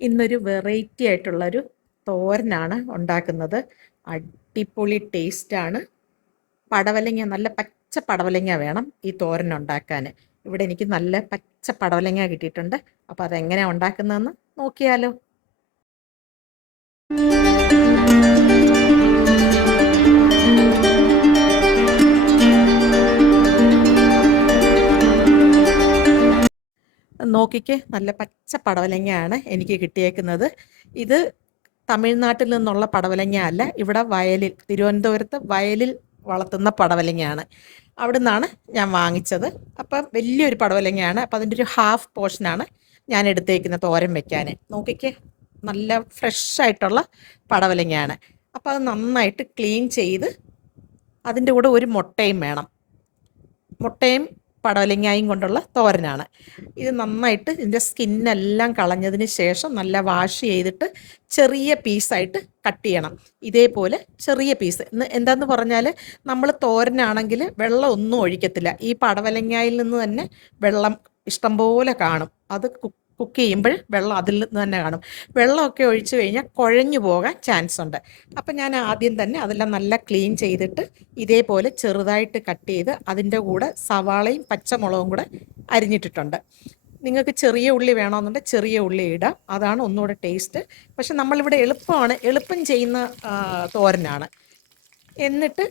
ഇന്നൊരു വെറൈറ്റി ആയിട്ടുള്ളൊരു തോരനാണ് ഉണ്ടാക്കുന്നത്. അടിപൊളി ടേസ്റ്റാണ്. പടവലങ്ങ, നല്ല പച്ച പടവലങ്ങ വേണം ഈ തോരൻ ഉണ്ടാക്കാൻ. ഇവിടെ എനിക്ക് നല്ല പച്ച പടവലങ്ങ കിട്ടിയിട്ടുണ്ട്. അപ്പോൾ അതെങ്ങനെയാണ് ഉണ്ടാക്കുന്നതെന്ന് നോക്കിയാലോ. നോക്കിക്കേ, നല്ല പച്ച പടവലങ്ങയാണ് എനിക്ക് കിട്ടിയേക്കുന്നത്. ഇത് തമിഴ്നാട്ടിൽ നിന്നുള്ള പടവലങ്ങ അല്ല, ഇവിടെ വയലിൽ, തിരുവനന്തപുരത്ത് വയലിൽ വളർത്തുന്ന പടവലങ്ങയാണ്. അവിടെ നിന്നാണ് ഞാൻ വാങ്ങിച്ചത്. അപ്പം വലിയൊരു പടവലങ്ങയാണ്. അപ്പം അതിൻ്റെ ഒരു ഹാഫ് പോർഷനാണ് ഞാൻ എടുത്തേക്കുന്ന തോരൻ വെക്കാൻ. നോക്കിക്കേ, നല്ല ഫ്രഷ് ആയിട്ടുള്ള പടവലങ്ങയാണ്. അപ്പം അത് നന്നായിട്ട് ക്ലീൻ ചെയ്ത് അതിൻ്റെ കൂടെ ഒരു മുട്ടയും വേണം. മുട്ടയും പടവലങ്ങായും കൊണ്ടുള്ള തോരനാണ്. ഇത് നന്നായിട്ട് ഇതിൻ്റെ സ്കിന്നെല്ലാം കളഞ്ഞതിന് ശേഷം നല്ല വാഷ് ചെയ്തിട്ട് ചെറിയ പീസായിട്ട് കട്ട് ചെയ്യണം. ഇതേപോലെ ചെറിയ പീസ്. എന്താന്ന് പറഞ്ഞാൽ, നമ്മൾ തോരനാണെങ്കിൽ വെള്ളം ഒന്നും ഒഴിക്കത്തില്ല. ഈ പടവലങ്ങായിൽ നിന്ന് തന്നെ വെള്ളം ഇഷ്ടംപോലെ കാണും. അത് കുക്ക് ചെയ്യുമ്പോൾ വെള്ളം അതിൽ നിന്ന് തന്നെ കാണും. വെള്ളമൊക്കെ ഒഴിച്ചു കഴിഞ്ഞാൽ കുഴഞ്ഞു പോകാൻ ചാൻസ് ഉണ്ട്. അപ്പം ഞാൻ ആദ്യം തന്നെ അതെല്ലാം നല്ല ക്ലീൻ ചെയ്തിട്ട് ഇതേപോലെ ചെറുതായിട്ട് കട്ട് ചെയ്ത് അതിൻ്റെ കൂടെ സവാളയും പച്ചമുളകും കൂടെ അരിഞ്ഞിട്ടിട്ടുണ്ട്. നിങ്ങൾക്ക് ചെറിയ ഉള്ളി വേണമെന്നുണ്ടെങ്കിൽ ചെറിയ ഉള്ളി ഇടാം, അതാണ് ഒന്നുകൂടെ ടേസ്റ്റ്. പക്ഷെ നമ്മളിവിടെ എളുപ്പം ചെയ്യുന്ന തോരനാണ്. എന്നിട്ട്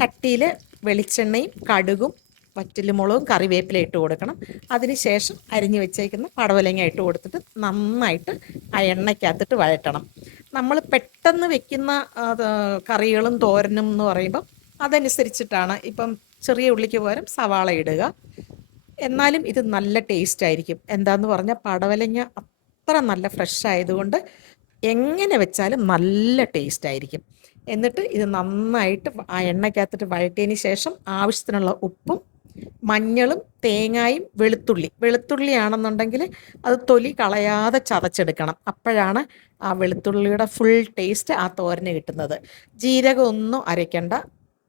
ചട്ടിയിൽ വെളിച്ചെണ്ണയും കടുകും വറ്റൽമുളകും കറിവേപ്പില ഇട്ട് കൊടുക്കണം. അതിനുശേഷം അരിഞ്ഞു വെച്ചേക്കുന്ന പടവലങ്ങ ഇട്ട് കൊടുത്തിട്ട് നന്നായിട്ട് ആ എണ്ണയ്ക്കകത്തിട്ട് വഴറ്റണം. നമ്മൾ പെട്ടെന്ന് വെക്കുന്ന കറികളും തോരനും എന്ന് പറയുമ്പം അതനുസരിച്ചിട്ടാണ്. ഇപ്പം ചെറിയ ഉള്ളിക്ക് പകരം സവാള ഇടുക. എന്നാലും ഇത് നല്ല ടേസ്റ്റ് ആയിരിക്കും. എന്താന്ന് പറഞ്ഞാൽ പടവലങ്ങ അത്ര നല്ല ഫ്രഷ് ആയതുകൊണ്ട് എങ്ങനെ വെച്ചാലും നല്ല ടേസ്റ്റ് ആയിരിക്കും. എന്നിട്ട് ഇത് നന്നായിട്ട് ആ എണ്ണയ്ക്കകത്തിട്ട് വഴറ്റിയതിന് ശേഷം ആവശ്യത്തിനുള്ള ഉപ്പും മഞ്ഞളും തേങ്ങായും വെളുത്തുള്ളി ആണെന്നുണ്ടെങ്കിൽ അത് തൊലി കളയാതെ ചതച്ചെടുക്കണം. അപ്പോഴാണ് ആ വെളുത്തുള്ളിയുടെ ഫുൾ ടേസ്റ്റ് ആ തോരന് കിട്ടുന്നത്. ജീരകം ഒന്നും അരയ്ക്കണ്ട.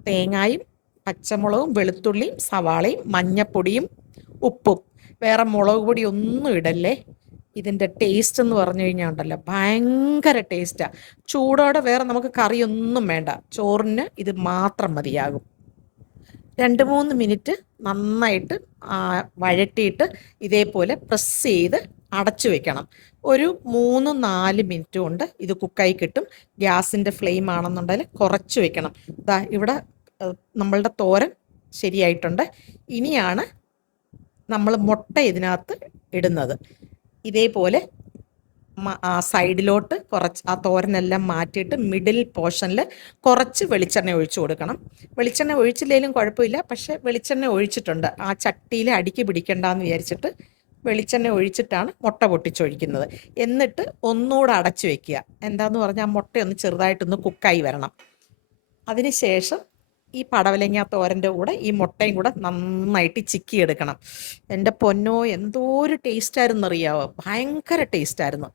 തേങ്ങായും പച്ചമുളകും വെളുത്തുള്ളിയും സവാളയും മഞ്ഞപ്പൊടിയും ഉപ്പും, വേറെ മുളക് പൊടി ഒന്നും ഇടല്ലേ. ഇതിൻ്റെ ടേസ്റ്റ് എന്ന് പറഞ്ഞു കഴിഞ്ഞാൽ ഉണ്ടല്ലോ, ഭയങ്കര ടേസ്റ്റാണ്. ചൂടോടെ വേറെ നമുക്ക് കറിയൊന്നും വേണ്ട, ചോറിന് ഇത് മാത്രം മതിയാകും. 2-3 മിനിറ്റ് നന്നായിട്ട് വഴറ്റിയിട്ട് ഇതേപോലെ പ്രസ് ചെയ്ത് അടച്ചു വെക്കണം. ഒരു 3-4 മിനിറ്റ് കൊണ്ട് ഇത് കുക്കായി കിട്ടും. ഗ്യാസിൻ്റെ ഫ്ലെയിം ആണെന്നുണ്ടെങ്കിൽ കുറച്ച് വെക്കണം. ദാ ഇവിടെ നമ്മളുടെ തോരൻ ശരിയായിട്ടുണ്ട്. ഇനിയാണ് നമ്മൾ മുട്ട ഇതിനകത്ത് ഇടുന്നത്. ഇതേപോലെ സൈഡിലോട്ട് കുറച്ച് ആ തോരനെല്ലാം മാറ്റിയിട്ട് മിഡിൽ പോർഷനിൽ കുറച്ച് വെളിച്ചെണ്ണ ഒഴിച്ചു കൊടുക്കണം. വെളിച്ചെണ്ണ ഒഴിച്ചില്ലെങ്കിലും കുഴപ്പമില്ല, പക്ഷേ വെളിച്ചെണ്ണ ഒഴിച്ചിട്ടുണ്ട്. ആ ചട്ടിയിൽ അടിക്ക് പിടിക്കണ്ടെന്ന് വിചാരിച്ചിട്ട് വെളിച്ചെണ്ണ ഒഴിച്ചിട്ടാണ് മുട്ട പൊട്ടിച്ചൊഴിക്കുന്നത്. എന്നിട്ട് ഒന്നുകൂടെ അടച്ചു വയ്ക്കുക. എന്താന്ന് പറഞ്ഞാൽ ആ മുട്ടയൊന്ന് ചെറുതായിട്ടൊന്ന് കുക്കായി വരണം. അതിന് ശേഷം ഈ പടവലങ്ങ തോരൻ്റെ കൂടെ ഈ മുട്ടയും കൂടെ നന്നായിട്ട് ചിക്കിയെടുക്കണം. എൻ്റെ പൊന്നോ, എന്തോ ഒരു ടേസ്റ്റായിരുന്നു അറിയാവോ, ഭയങ്കര ടേസ്റ്റായിരുന്നു.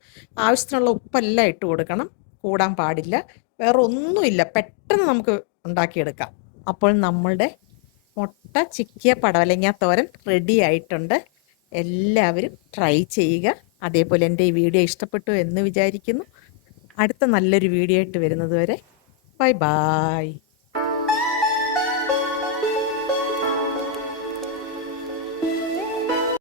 ആവശ്യത്തിനുള്ള ഉപ്പെല്ലാം ഇട്ട് കൊടുക്കണം, കൂടാൻ പാടില്ല. വേറെ ഒന്നുമില്ല, പെട്ടെന്ന് നമുക്ക് ഉണ്ടാക്കിയെടുക്കാം. അപ്പോൾ നമ്മളുടെ മുട്ട ചിക്കിയ പടവലങ്ങ തോരൻ റെഡി ആയിട്ടുണ്ട്. എല്ലാവരും ട്രൈ ചെയ്യുക. അതേപോലെ എൻ്റെ ഈ വീഡിയോ ഇഷ്ടപ്പെട്ടു എന്ന് വിചാരിക്കുന്നു. അടുത്ത നല്ലൊരു വീഡിയോ ആയിട്ട് വരുന്നത് വരെ ബൈ ബൈ.